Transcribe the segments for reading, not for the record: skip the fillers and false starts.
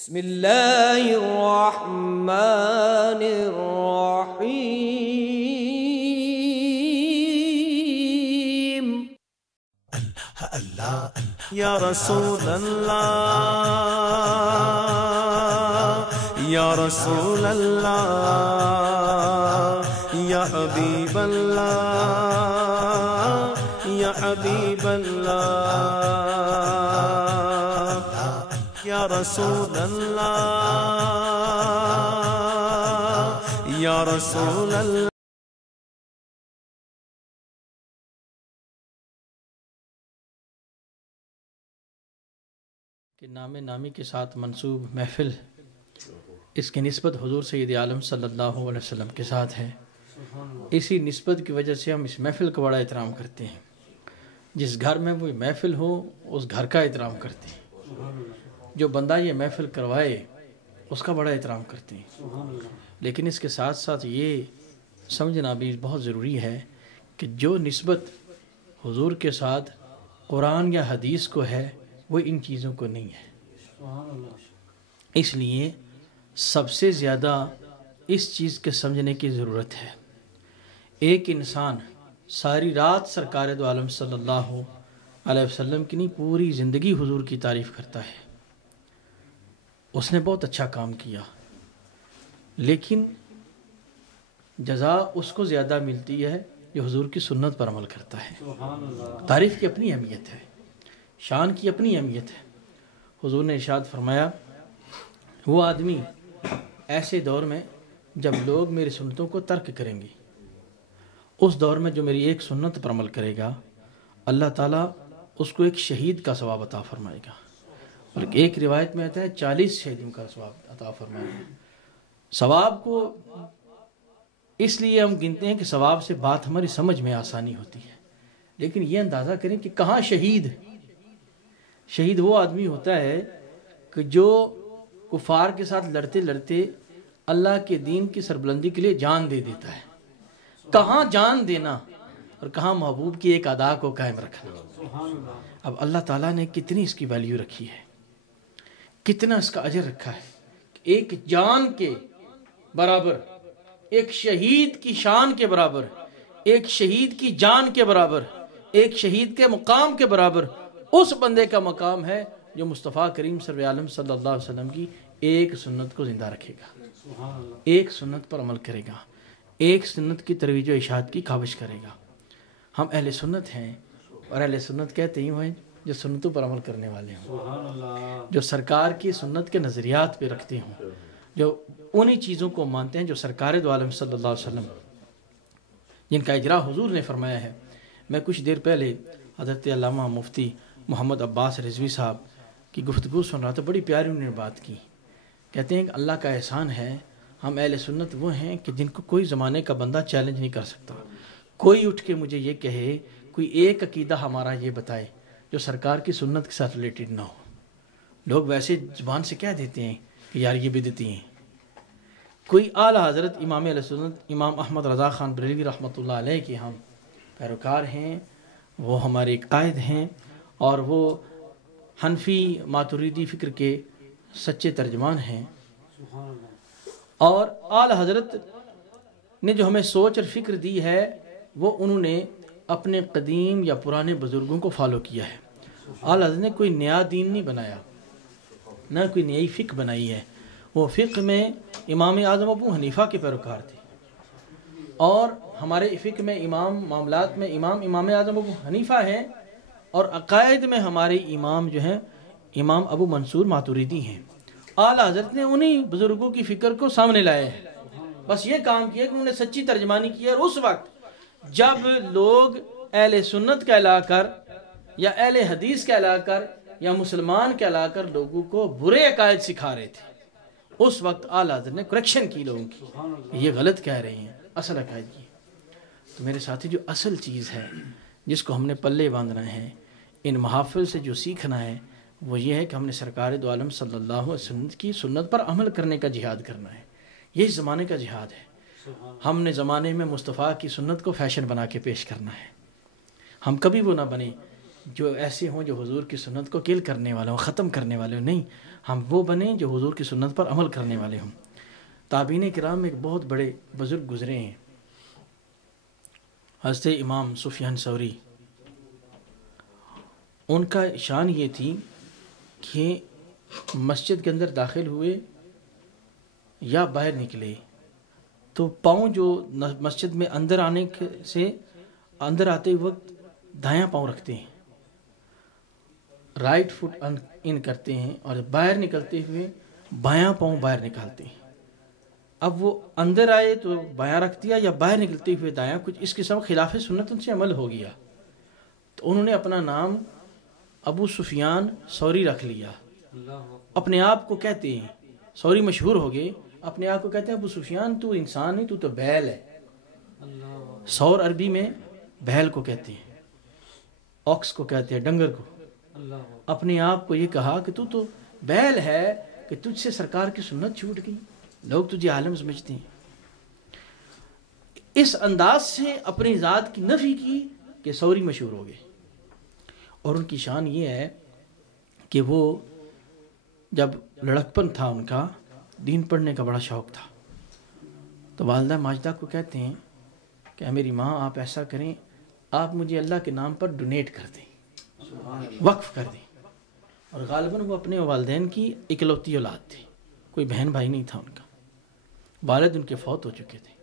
بسم اللہ الرحمن الرحیم یا رسول اللہ یا رسول اللہ یا حبیب اللہ یا حبیب اللہ یا رسول اللہ یا رسول اللہ کہ نام نامی کے ساتھ منسوب محفل اس کی نسبت حضور سید عالم صلی اللہ علیہ وسلم کے ساتھ ہے۔ اسی نسبت کی وجہ سے ہم اس محفل کا بڑا احترام کرتے ہیں۔ جس گھر میں وہ محفل ہو اس گھر کا احترام کرتے ہیں۔ جو بندہ یہ محفل کروائے اس کا بڑا احترام کرتے ہیں۔ لیکن اس کے ساتھ ساتھ یہ سمجھنا بھی بہت ضروری ہے کہ جو نسبت حضور کے ساتھ قرآن یا حدیث کو ہے وہ ان چیزوں کو نہیں ہے۔ اس لیے سب سے زیادہ اس چیز کے سمجھنے کی ضرورت ہے۔ ایک انسان ساری رات سرکار دو عالم صلی اللہ علیہ وسلم کی نہیں پوری زندگی حضور کی تعریف کرتا ہے، اس نے بہت اچھا کام کیا، لیکن جزا اس کو زیادہ ملتی ہے جو حضور کی سنت پر عمل کرتا ہے۔ تعریف کی اپنی اہمیت ہے، شان کی اپنی اہمیت ہے۔ حضور نے ارشاد فرمایا وہ آدمی ایسے دور میں جب لوگ میری سنتوں کو ترک کریں گے، اس دور میں جو میری ایک سنت پر عمل کرے گا اللہ تعالیٰ اس کو ایک شہید کا ثواب عطا فرمائے گا، اور ایک روایت میں آتا ہے 40 شہیدوں کا ثواب عطا فرمائے گا۔ ثواب کو اس لیے ہم گنتے ہیں کہ ثواب سے بات ہماری سمجھ میں آسانی ہوتی ہے، لیکن یہ اندازہ کریں کہ کہاں شہید وہ آدمی ہوتا ہے کہ جو کفار کے ساتھ لڑتے لڑتے اللہ کے دین کی سربلندی کے لیے جان دے دیتا ہے۔ کہاں جان دینا اور کہاں محبوب کی ایک ادا کو قائم رکھنا۔ اب اللہ تعالیٰ نے کتنی اس کی ویلیو رکھی ہے، کتنا اس کا اجر رکھا ہے۔ ایک جان کے برابر، ایک شہید کی شان کے برابر، ایک شہید کی جان کے برابر، ایک شہید کے مقام کے برابر اس بندے کا مقام ہے جو مصطفیٰ کریم صلی اللہ علیہ وسلم کی ایک سنت کو زندہ رکھے گا، ایک سنت پر عمل کرے گا، ایک سنت کی ترویج و اشاعت کی کاوش کرے گا۔ ہم اہل سنت ہیں، اور اہل سنت کہتے ہی ہیں جو سنتوں پر عمل کرنے والے ہوں، جو سرکار کی سنت کے نظریات پہ رکھتے ہوں، جو انہی چیزوں کو مانتے ہیں جو سرکار دو عالم صلی اللہ علیہ وسلم جن کا اجرا حضور نے فرمایا ہے۔ میں کچھ دیر پہلے حضرت علامہ مفتی محمد عباس رضوی صاحب کی گفتگو سن رہا تھا، بڑی پیاری انہوں نے بات کی۔ کہتے ہیں کہ اللہ کا احسان ہے ہم اہل سنت وہ ہیں کہ جن کو کوئی زمانے کا بندہ چیلنج نہیں کر سکتا۔ کوئی اٹھ کے مجھے یہ کہے، کوئی ایک عقیدہ ہمارا یہ بتائے جو سرکار کی سنت کے ساتھ ریلیٹڈ نہ ہو۔ لوگ ویسے زبان سے کہہ دیتے ہیں کہ یار یہ بدعتی ہیں۔ کوئی اعلیٰ حضرت امام اہل سنت امام احمد رضا خان بریلوی رحمۃ اللہ علیہ کے ہم پیروکار ہیں، وہ ہمارے قائد ہیں، اور وہ حنفی ماتریدی فکر کے سچے ترجمان ہیں۔ اور اعلیٰ حضرت نے جو ہمیں سوچ اور فکر دی ہے وہ انہوں نے اپنے قدیم یا پرانے بزرگوں کو فالو کیا ہے۔ اعلیٰ حضرت نے کوئی نیا دین نہیں بنایا، نہ کوئی نئی فقہ بنائی ہے۔ وہ فقہ میں امام اعظم ابو حنیفہ کے پیروکار تھے، اور ہمارے فقہ میں معاملات میں امام اعظم ابو حنیفہ ہیں، اور عقائد میں ہمارے امام جو ہیں امام ابو منصور ماتریدی ہیں۔ اعلیٰ حضرت نے انہی بزرگوں کی فکر کو سامنے لائے ہیں، بس یہ کام کیا کہ انہوں نے سچی ترجمانی کی ہے۔ اور اس وقت جب لوگ اہل سنت کہلا کر یا اہل حدیث کہلا کر یا مسلمان کہلا کر لوگوں کو برے عقائد سکھا رہے تھے، اس وقت اعلیٰ حضرت نے کریکشن کی لوگوں کی، یہ غلط کہہ رہے ہیں، اصل عقائد کی۔ تو میرے ساتھی جو اصل چیز ہے جس کو ہم نے پلے باندھنا ہے، ان محافل سے جو سیکھنا ہے، وہ یہ ہے کہ ہم نے سرکار دو عالم صلی اللہ علیہ وسلم کی سنت پر عمل کرنے کا جہاد کرنا ہے۔ یہ زمانے کا جہاد ہے۔ ہم نے زمانے میں مصطفیٰ کی سنت کو فیشن بنا کے پیش کرنا ہے۔ ہم کبھی وہ نہ بنے جو ایسے ہوں جو حضور کی سنت کو کل کرنے والے ہوں، ختم کرنے والے ہوں۔ نہیں، ہم وہ بنیں جو حضور کی سنت پر عمل کرنے والے ہوں۔ تابعین کرام میں ایک بہت بڑے بزرگ گزرے ہیں، حضرت امام سفیان ثوری۔ ان کا شان یہ تھی کہ مسجد کے اندر داخل ہوئے یا باہر نکلے تو پاؤں جو مسجد میں اندر آنے سے اندر آتے وقت دایاں پاؤں رکھتے ہیں، رائٹ فٹ ان کرتے ہیں، اور باہر نکلتے ہوئے بایاں پاؤں باہر نکالتے ہیں۔ اب وہ اندر آئے تو بایاں رکھ دیا یا باہر نکلتے ہوئے دایاں، کچھ اس قسم خلاف سنت ان سے عمل ہو گیا، تو انہوں نے اپنا نام ابو سفیان ثوری رکھ لیا۔ اپنے آپ کو کہتے ہیں، ثوری مشہور ہو گئے، اپنے آپ کو کہتے ہیں ابو سفیان تو انسان نہیں، تو بیل ہے۔ ثور عربی میں بیل کو کہتے ہیں، آکس کو کہتے ہیں، ڈنگر کو۔ اپنے آپ کو یہ کہا کہ تو بیل ہے کہ تجھ سے سرکار کی سنت چھوٹ گئی، لوگ تجھے عالم سمجھتے ہیں۔ اس انداز سے اپنی ذات کی نفی کی کہ ثوری مشہور ہو گئے۔ اور ان کی شان یہ ہے کہ وہ جب لڑکپن تھا ان کا، دین پڑھنے کا بڑا شوق تھا، تو والدہ ماجدہ کو کہتے ہیں کہ میری ماں آپ ایسا کریں، آپ مجھے اللہ کے نام پر ڈونیٹ کر دیں، وقف کر دیں۔ اور غالباً وہ اپنے والدین کی اکلوتی اولاد تھی، کوئی بہن بھائی نہیں تھا ان کا، والد ان کے فوت ہو چکے تھے۔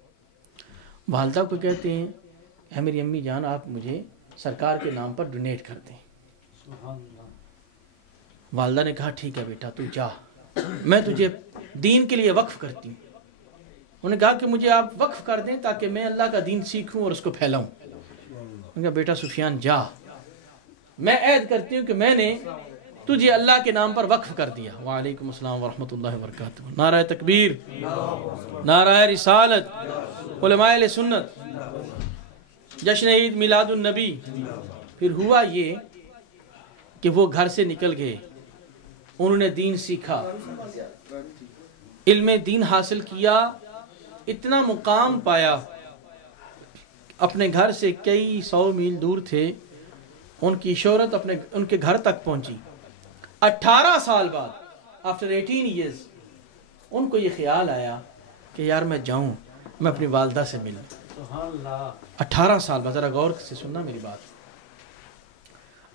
والدہ کو کہتے ہیں اے میری امی جان آپ مجھے سرکار کے نام پر ڈونیٹ کر دیں۔ والدہ نے کہا ٹھیک ہے بیٹا تو جا، میں تجھے دین کے لیے وقف کرتی ہوں۔ انہوں نے کہا کہ مجھے آپ وقف کر دیں تاکہ میں اللہ کا دین سیکھوں اور اس کو پھیلاؤں۔ انہوں نے کہا بیٹا سفیان جا، میں عہد کرتی ہوں کہ میں نے تجھے اللہ کے نام پر وقف کر دیا۔ وعلیکم السلام ورحمۃ اللہ وبرکاتہ۔ نعرہ تکبیر، نعرہ رسالت، علماء اہل سنت، جشن عید میلاد النبی۔ پھر ہوا یہ کہ وہ گھر سے نکل گئے، انہوں نے دین سیکھا، علم دین حاصل کیا، اتنا مقام پایا، اپنے گھر سے کئی 100 میل دور تھے، ان کی شہرت ان کے گھر تک پہنچی۔ 18 سال بعد، آفٹر 18 ایئرز، ان کو یہ خیال آیا کہ یار میں جاؤں، میں اپنی والدہ سے ملوں۔ 18 سال بعد، ذرا غور سے سننا میری بات،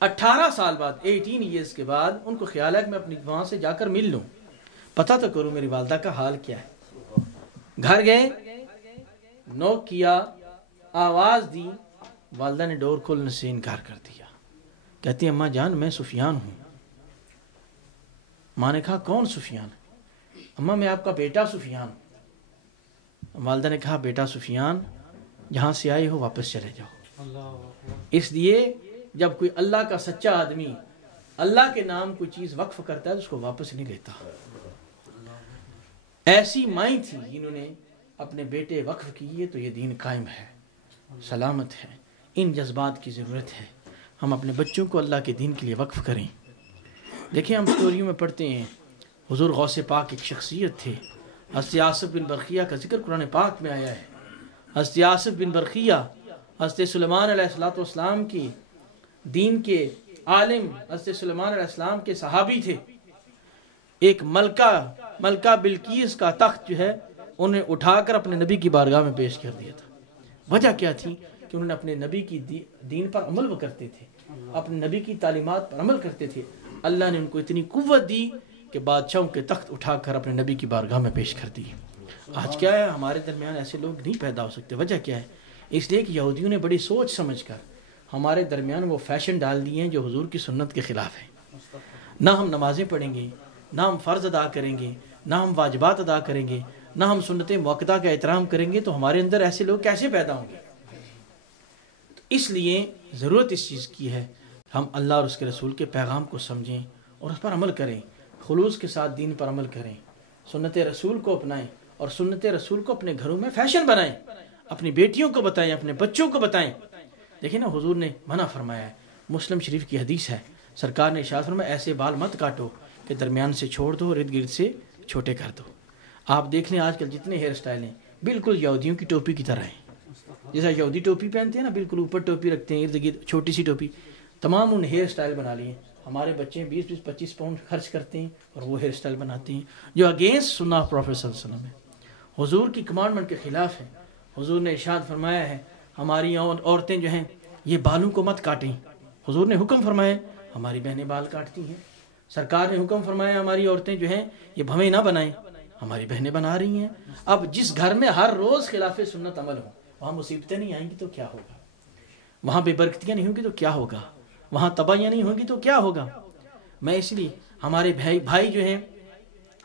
18 سال بعد، 18 ایئرز کے بعد ان کو خیال ہے کہ میں اپنی وہاں سے جا کر مل لوں، پتہ تو کروں میری والدہ کا حال کیا ہے۔ گھر گئے، نوک کیا، آواز دی، والدہ نے ڈور کھولنے سے انکار کر دیا، کہتی ہیں اماں جان میں سفیان ہوں۔ ماں نے کہا کون سفیان؟ اماں میں آپ کا بیٹا سفیان۔ والدہ نے کہا بیٹا سفیان جہاں سے آئے ہو واپس چلے جاؤ۔ اس لیے جب کوئی اللہ کا سچا آدمی اللہ کے نام کوئی چیز وقف کرتا ہے تو اس کو واپس نہیں لیتا۔ ایسی مائیں تھی جنہوں نے اپنے بیٹے وقف کیے تو یہ دین قائم ہے، سلامت ہے۔ ان جذبات کی ضرورت ہے، ہم اپنے بچوں کو اللہ کے دین کے لیے وقف کریں۔ دیکھیں ہم سٹوریوں میں پڑھتے ہیں حضور غوث پاک ایک شخصیت تھے، حضرت آصف بن برقیہ کا ذکر قرآن پاک میں آیا ہے۔ حضرت آصف بن برقیہ حضرت سلیمان علیہ السلام کی دین کے عالم، حضرت سلیمان علیہ السلام کے صحابی تھے۔ ایک ملکہ بلقیس کا تخت جو ہے انہیں اٹھا کر اپنے نبی کی بارگاہ میں پیش کر دیا تھا۔ وجہ کیا تھی کہ انہوں نے اپنے نبی کی دین پر عمل وہ کرتے تھے، اپنے نبی کی تعلیمات پر عمل کرتے تھے۔ اللہ نے ان کو اتنی قوت دی کہ بادشاہوں کے تخت اٹھا کر اپنے نبی کی بارگاہ میں پیش کر دی۔ آج کیا ہے ہمارے درمیان ایسے لوگ نہیں پیدا ہو سکتے۔ وجہ کیا ہے؟ اس لیے کہ یہودیوں نے بڑی سوچ سمجھ کر ہمارے درمیان وہ فیشن ڈال دیے ہیں جو حضور کی سنت کے خلاف ہے۔ نہ ہم نمازیں پڑھیں گے، نہ ہم فرض ادا کریں گے، نہ ہم واجبات ادا کریں گے، نہ ہم سنت موقدہ کا احترام کریں گے، تو ہمارے اندر ایسے لوگ کیسے پیدا ہوں گے؟ اس لیے ضرورت اس چیز کی ہے ہم اللہ اور اس کے رسول کے پیغام کو سمجھیں اور اس پر عمل کریں، خلوص کے ساتھ دین پر عمل کریں، سنت رسول کو اپنائیں اور سنت رسول کو اپنے گھروں میں فیشن بنائیں، اپنی بیٹیوں کو بتائیں، اپنے بچوں کو بتائیں۔ دیکھیں نا حضور نے منع فرمایا ہے، مسلم شریف کی حدیث ہے، سرکار نے ارشاد فرمایا ایسے بال مت کاٹو کہ درمیان سے چھوڑ دو، ارد گرد سے چھوٹے کر دو۔ آپ دیکھ لیں آج کل جتنے ہیئر سٹائل ہیں بالکل یہودیوں کی ٹوپی کی طرح ہیں، جیسا یہودی ٹوپی پہنتے ہیں نا، بالکل اوپر ٹوپی رکھتے ہیں، ارد گرد چھوٹی سی ٹوپی، تمام ان ہیئر سٹائل بنا لیے ہمارے بچے 20-25 پاؤنڈ خرچ کرتے ہیں اور وہ ہیئر اسٹائل بناتے ہیں جو اگینسٹ سنہ پروفیٹ صلی اللہ علیہ وسلم ہے، حضور کی کمانڈمنٹ کے خلاف ہے۔ حضور نے ارشاد فرمایا ہے ہماری عورتیں جو ہیں یہ بالوں کو مت کاٹیں، حضور نے حکم فرمایا، ہماری بہنیں بال کاٹتی ہیں۔ سرکار نے حکم فرمایا ہماری عورتیں جو ہیں یہ بھویں نہ بنائیں، ہماری بہنیں بنا رہی ہیں۔ اب جس گھر میں ہر روز خلاف سنت عمل ہو وہاں مصیبتیں نہیں آئیں گی تو کیا ہوگا، وہاں بے برکتیاں نہیں ہوں گی تو کیا ہوگا، وہاں تباہیاں نہیں ہوں گی تو کیا ہوگا۔ میں اس لیے ہمارے بھائی جو ہیں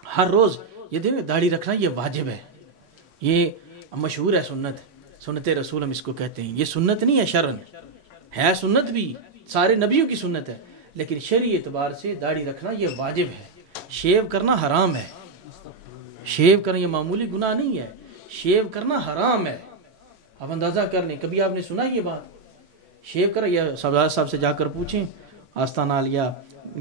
ہر روز یہ دیکھیں داڑھی رکھنا یہ واجب ہے، یہ مشہور ہے سنت رسول ہم اس کو کہتے ہیں۔ یہ سنت نہیں ہے، شرن ہے، سنت بھی سارے نبیوں کی سنت ہے، لیکن شرعی اعتبار سے داڑھی رکھنا یہ واجب ہے۔ شیو کرنا حرام ہے، شیو کرنا یہ معمولی گناہ نہیں ہے، شیو کرنا حرام ہے۔ آپ اندازہ کر لیں، کبھی آپ نے سنا یہ بات شیو کر؟ یا سردار صاحب سے جا کر پوچھیں، آستانہ عالیہ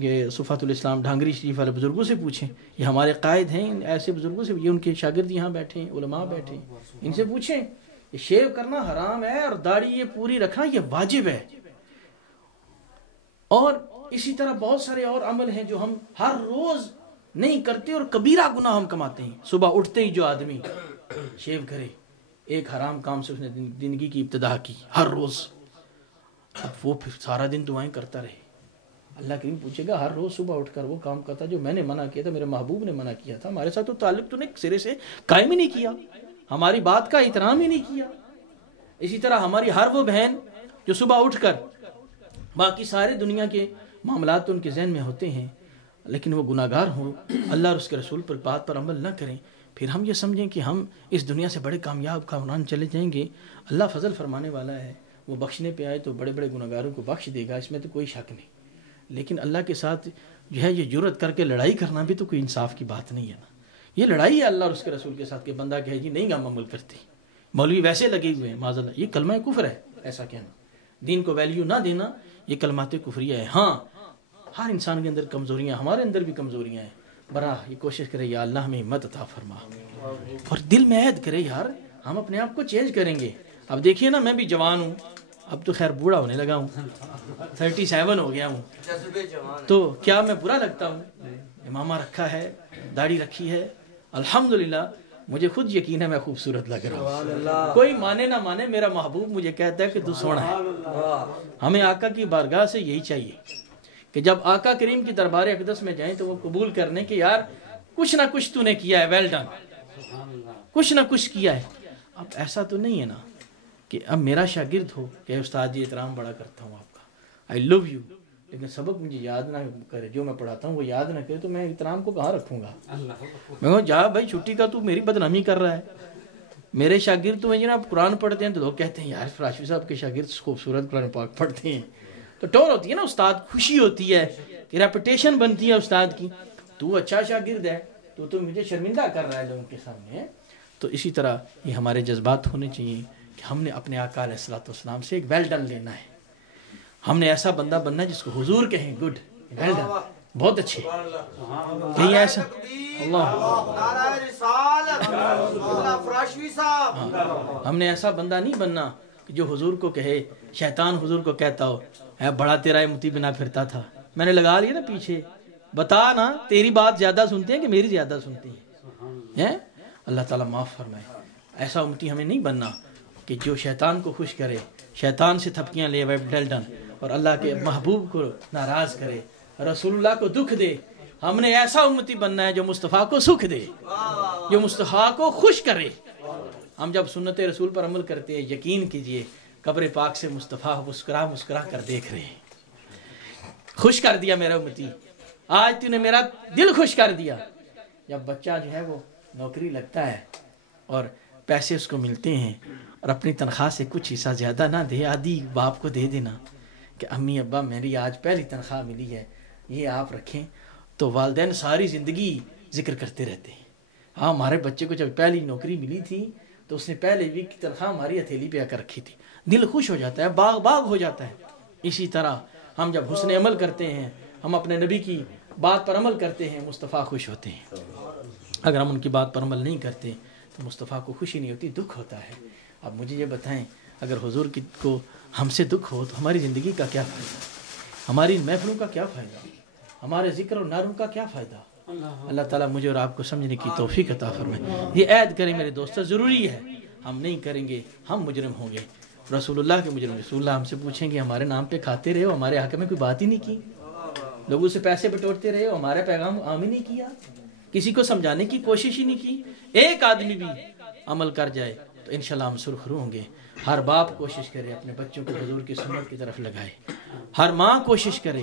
یہ صفات الاسلام ڈھانگری شریف والے بزرگوں سے پوچھیں، یہ ہمارے قائد ہیں، ایسے بزرگوں سے، یہ ان کے شاگرد یہاں بیٹھے ہیں، علماء بیٹھے ہیں، ان سے پوچھیں یہ شیو کرنا حرام ہے اور داڑھی یہ پوری رکھنا یہ واجب ہے۔ اور اسی طرح بہت سارے اور عمل ہیں جو ہم ہر روز نہیں کرتے اور کبیرہ گناہ ہم کماتے ہیں۔ صبح اٹھتے ہی جو آدمی شیو کرے، ایک حرام کام سے اس نے زندگی کی ابتدا کی ہر روز، اب وہ پھر سارا دن دعائیں کرتا رہے، اللہ کریم پوچھے گا ہر روز صبح اٹھ کر وہ کام کرتا جو میں نے منع کیا تھا، میرے محبوب نے منع کیا تھا، ہمارے ساتھ تو تعلق تو نے سرے سے قائم ہی نہیں کیا، ہماری بات کا احترام ہی نہیں کیا۔ اسی طرح ہماری ہر وہ بہن جو صبح اٹھ کر باقی سارے دنیا کے معاملات تو ان کے ذہن میں ہوتے ہیں لیکن وہ گناہ گار ہوں، اللہ اور اس کے رسول پر بات پر عمل نہ کریں، پھر ہم یہ سمجھیں کہ ہم اس دنیا سے بڑے کامیاب کامران چلے جائیں گے۔ اللہ فضل فرمانے والا ہے، وہ بخشنے پہ آئے تو بڑے بڑے گناہ گاروں کو بخش دے گا، اس میں تو کوئی شک نہیں، لیکن اللہ کے ساتھ جو ہے یہ جرأت کر کے لڑائی کرنا بھی تو کوئی انصاف کی بات نہیں ہے نا۔ یہ لڑائی ہے اللہ اور اس کے رسول کے ساتھ کہ بندہ کہے جی نہیں ہم عمل کرتے، مولوی ویسے لگے ہوئے ہیں، معاذ اللہ، یہ کلمہ کفر ہے ایسا کہنا، دین کو ویلیو نہ دینا یہ کلمات کفریہ ہے۔ ہاں ہر انسان کے اندر کمزوریاں، ہمارے اندر بھی کمزوریاں ہیں، براہ یہ کوشش کرے یا اللہ ہمیں ہمت عطا فرما، اور دل میں عہد کرے یار ہم اپنے آپ کو چینج کریں گے۔ اب دیکھیے نا میں بھی جوان ہوں، اب تو خیر بوڑھا ہونے لگا ہوں، 37 ہو گیا ہوں، تو کیا میں برا لگتا ہوں؟ امامہ رکھا ہے، داڑھی رکھی ہے، الحمدللہ مجھے خود یقین ہے میں خوبصورت لگ رہا ہوں، کوئی مانے نہ مانے میرا محبوب مجھے کہتا ہے کہ تو سونا ہے۔ ہمیں آقا کی بارگاہ سے یہی چاہیے کہ جب آقا کریم کی دربار اقدس میں جائیں تو وہ قبول کرنے کہ یار کچھ نہ کچھ تو نے کیا ہے، ویل ڈن، کچھ نہ کچھ کیا ہے۔ اب ایسا تو نہیں ہے نا کہ اب میرا شاگرد ہو کہ استاد جی احترام بڑا کرتا ہوں آپ کا، آئی لو یو، لیکن سبق مجھے یاد نہ کرے، جو میں پڑھاتا ہوں وہ یاد نہ کرے تو میں احترام کو کہاں رکھوں گا؟ میں کہوں جا بھائی چھٹی کا تو میری بدنامی کر رہا ہے۔ میرے شاگرد تو جناب قرآن پڑھتے ہیں تو لوگ کہتے ہیں یار فراشوی صاحب کے شاگرد خوبصورت قرآن پاک پڑھتے ہیں، تو ٹور ہوتی ہے نا استاد، خوشی ہوتی ہے کہ ریپوٹیشن بنتی ہے استاد کی، تو اچھا شاگرد ہے، تو مجھے شرمندہ کر رہا ہے لوگوں کے سامنے۔ تو اسی طرح یہ ہمارے جذبات ہونے چاہیے کہ ہم نے اپنے آقا علیہ الصلوۃ والسلام سے ایک ویل ڈن لینا ہے، ہم نے ایسا بندہ بننا ہے جس کو حضور کہیں گڈ، ویل ڈن، بہت اچھے، کہیں ایسا ہم نے ایسا بندہ نہیں بننا کہ جو حضور کو کہے، شیطان حضور کو کہتا ہو اے بڑا تیرا امتی بنا پھرتا تھا، میں نے لگا لیا نا پیچھے، بتا نا تیری بات زیادہ سنتے ہیں کہ میری زیادہ سنتے ہیں؟ اللہ تعالیٰ معاف فرمائے، ایسا امتی ہمیں نہیں بننا کہ جو شیطان کو خوش کرے، شیطان سے تھپکیاں لے ویل ڈن، اور اللہ کے محبوب کو ناراض کرے، رسول اللہ کو دکھ دے۔ ہم نے ایسا امتی بننا ہے جو مصطفیٰ کو سکھ دے، جو مصطفیٰ کو خوش کرے۔ ہم جب سنت رسول پر عمل کرتے ہیں یقین کیجئے قبر پاک سے مصطفیٰ مسکرا مسکرا کر دیکھ رہے ہیں، خوش کر دیا میرا امتی، آج تو نے میرا دل خوش کر دیا۔ جب بچہ جو ہے وہ نوکری لگتا ہے اور پیسے اس کو ملتے ہیں اور اپنی تنخواہ سے کچھ حصہ زیادہ نہ دے، آدھی باپ کو دے دینا کہ امی ابا میری آج پہلی تنخواہ ملی ہے یہ آپ رکھیں، تو والدین ساری زندگی ذکر کرتے رہتے ہیں، ہاں ہمارے بچے کو جب پہلی نوکری ملی تھی تو اس نے پہلے ویک کی تنخواہ ہماری ہتھیلی پہ آ کر رکھی تھی، دل خوش ہو جاتا ہے، باغ باغ ہو جاتا ہے۔ اسی طرح ہم جب حسن عمل کرتے ہیں، ہم اپنے نبی کی بات پر عمل کرتے ہیں، مصطفیٰ خوش ہوتے ہیں۔ اگر ہم ان کی بات پر عمل نہیں کرتے تو مصطفیٰ کو خوشی نہیں ہوتی، دکھ ہوتا ہے۔ اب مجھے یہ بتائیں اگر حضور کو ہم سے دکھ ہو تو ہماری زندگی کا کیا فائدہ؟ ہماری محفلوں کا کیا فائدہ، ہمارے ذکر اور نعروں کا کیا فائدہ؟ اللہ تعالیٰ مجھے اور آپ کو سمجھنے کی توفیق عطا فرمائے۔ یہ عہد کریں میرے دوستو، ضروری ہے، ہم نہیں کریں گے ہم مجرم ہوں گے، رسول اللہ کے مجرم۔ رسول اللہ ہم سے پوچھیں گے ہمارے نام پہ کھاتے رہے ہو، ہمارے حق میں کوئی بات ہی نہیں کی، لوگوں سے پیسے بٹورتے رہے ہو، ہمارا پیغام عام ہی نہیں کیا، کسی کو سمجھانے کی کوشش ہی نہیں کی۔ ایک آدمی بھی عمل کر جائے تو انشاءاللہ ہم سرخرو ہوں گے۔ ہر باپ کوشش کرے اپنے بچوں کو حضور کی سنت کی طرف لگائے، ہر ماں کوشش کرے،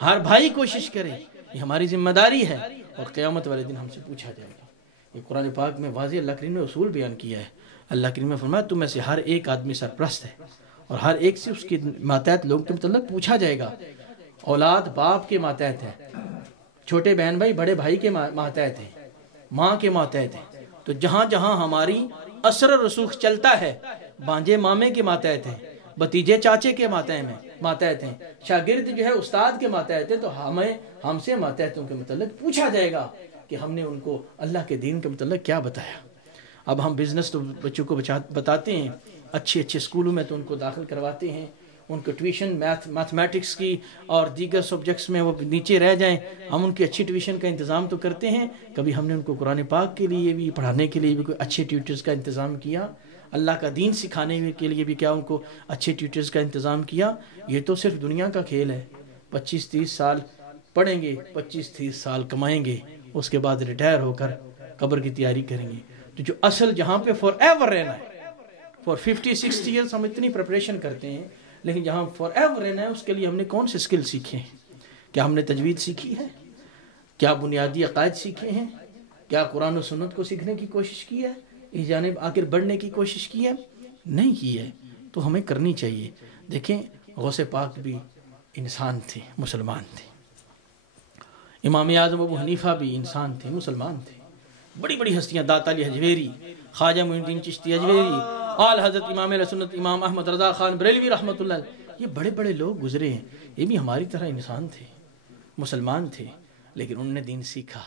ہر بھائی کوشش کرے، یہ ہماری ذمہ داری ہے، اور قیامت والے دن ہم سے پوچھا جائے گا۔ یہ قرآن پاک میں واضح اللہ کریم نے اصول بیان کیا ہے۔ اللہ کریم نے فرمایا تم میں سے ہر ایک آدمی سرپرست ہے، اور ہر ایک سے اس کے ماتحت لوگ کے متعلق پوچھا جائے گا۔ اولاد باپ کے ماتحت ہے، چھوٹے بہن بھائی بڑے بھائی کے ماتحت ہے، ماں کے ماتحت ہے۔ تو جہاں جہاں ہماری اثر و رسوخ چلتا ہے، بانجے مامے کے ماتحت ہیں، بتیجے چاچے کے ماتحت ہیں، شاگرد جو ہے استاد کے ماتحت ہے، تو ہم سے ماتحتوں کے متعلق پوچھا جائے گا کہ ہم نے ان کو اللہ کے دین کے متعلق کیا بتایا۔ اب ہم بزنس تو بچوں کو بتاتے ہیں، اچھے اچھے اسکولوں میں تو ان کو داخل کرواتے ہیں، ان کو ٹیوشن میتھمیٹکس کی اور دیگر سبجیکٹس میں وہ نیچے رہ جائیں، ہم ان کی اچھی ٹیوشن کا انتظام تو کرتے ہیں، کبھی ہم نے ان کو قرآن پاک کے لیے بھی پڑھانے کے لیے بھی کوئی اچھے ٹیوٹرز کا انتظام کیا؟ اللہ کا دین سکھانے کے لیے بھی کیا ان کو اچھے ٹیوٹرز کا انتظام کیا؟ یہ تو صرف دنیا کا کھیل ہے، 25-30 سال پڑھیں گے، 25-30 سال کمائیں گے، اس کے بعد ریٹائر ہو کر قبر کی تیاری کریں گے۔ تو جو اصل جہاں پہ فار ایور رہنا ہے، فار 50-60 ایئرس ہم اتنی پریپریشن کرتے ہیں، لیکن جہاں فار ایور رہنا ہے اس کے لیے ہم نے کون سے اسکل سیکھے ہیں؟ کیا ہم نے تجوید سیکھی ہے؟ کیا بنیادی عقائد سیکھے ہیں؟ کیا قرآن و سنت کو سیکھنے کی کوشش کی ہے؟ اس جانب آخر بڑھنے کی کوشش کی ہے؟ نہیں کی ہے، تو ہمیں کرنی چاہیے۔ دیکھیں غوث پاک بھی انسان تھے، مسلمان تھے، امام اعظم ابو حنیفہ بھی انسان تھے، مسلمان تھے، بڑی بڑی ہستیاں، داتا علی حجویری، خواجہ معین الدین چشتی حجویری، آل حضرت امام اہل سنت امام احمد رضا خان بریلوی رحمۃ اللہ علیہ، یہ بڑے بڑے لوگ گزرے ہیں، یہ بھی ہماری طرح انسان تھے، مسلمان تھے، لیکن انہوں نے دین سیکھا۔